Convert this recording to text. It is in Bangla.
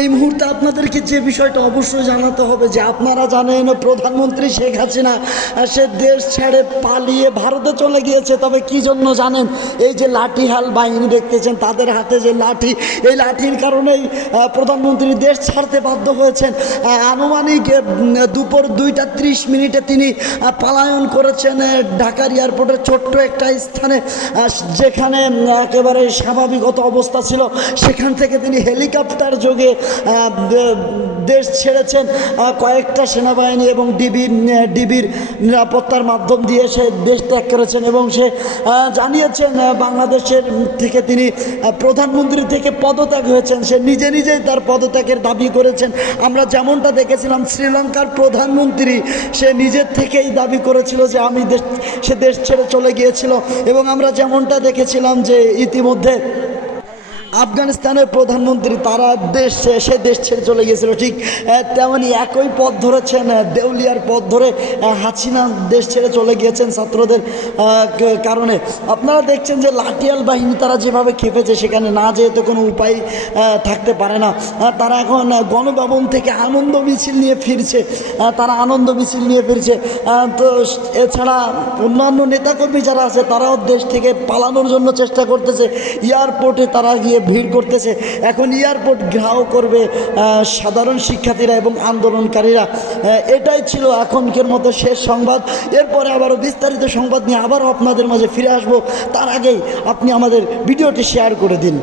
এই মুহূর্তে আপনাদেরকে যে বিষয়টা অবশ্যই জানাতে হবে যে আপনারা জানেন প্রধানমন্ত্রী শেখ হাসিনা সে দেশ ছেড়ে পালিয়ে ভারতে চলে গিয়েছে। তবে কি জন্য জানেন? এই যে লাঠিহাল বাহিনী দেখতেছেন, তাদের হাতে যে লাঠি, এই লাঠির কারণেই প্রধানমন্ত্রী দেশ ছাড়তে বাধ্য হয়েছেন। আনুমানিক দুপুর দুইটা ত্রিশ মিনিটে তিনি পালায়ন করেছেন ঢাকার এয়ারপোর্টের ছোট্ট একটা স্থানে যেখানে একেবারে স্বাভাবিকত অবস্থা ছিল। সেখান থেকে তিনি হেলিকপ্টার যোগে দেশ ছেড়েছেন কয়েকটা সেনাবাহিনী এবং ডিবি ডিবির নিরাপত্তার মাধ্যম দিয়ে সে দেশ ত্যাগ করেছেন এবং সে জানিয়েছেন বাংলাদেশের থেকে তিনি প্রধানমন্ত্রী থেকে পদত্যাগ হয়েছেন। সে নিজে নিজেই তার পদত্যাগের দাবি করেছেন। আমরা যেমনটা দেখেছিলাম, শ্রীলঙ্কার প্রধানমন্ত্রী সে নিজের থেকেই দাবি করেছিল যে আমি দেশ, সে দেশ ছেড়ে চলে গিয়েছিল এবং আমরা যেমনটা দেখেছিলাম যে ইতিমধ্যে আফগানিস্তানের প্রধানমন্ত্রী, তারা দেশ সে দেশ ছেড়ে চলে গিয়েছিল, ঠিক তেমনি একই পথ ধরেছেন দেউলিয়ার পথ ধরে হাসিনা দেশ ছেড়ে চলে গিয়েছেন ছাত্রদের কারণে। আপনারা দেখছেন যে লাঠিয়াল বাহিনী তারা যেভাবে খেপেছে, সেখানে না যেতে কোনো উপায় থাকতে পারে না। তারা এখন গণভবন থেকে আনন্দ মিছিল নিয়ে ফিরছে তারা আনন্দ মিছিল নিয়ে ফিরছে তো এছাড়া অন্যান্য নেতাকর্মী যারা আছে, তারাও দেশ থেকে পালানোর জন্য চেষ্টা করতেছে। এয়ারপোর্টে তারা গিয়ে ভিড় করতেছে। এখন এয়ারপোর্ট ঘাও করবে সাধারণ শিক্ষার্থীরা এবং আন্দোলনকারীরা। এটাই ছিল এখনকার মতো শেষ সংবাদ। এরপরে আবারও বিস্তারিত সংবাদ নিয়ে আবারও আপনাদের মাঝে ফিরে আসব। তার আগেই আপনি আমাদের ভিডিওটি শেয়ার করে দিন।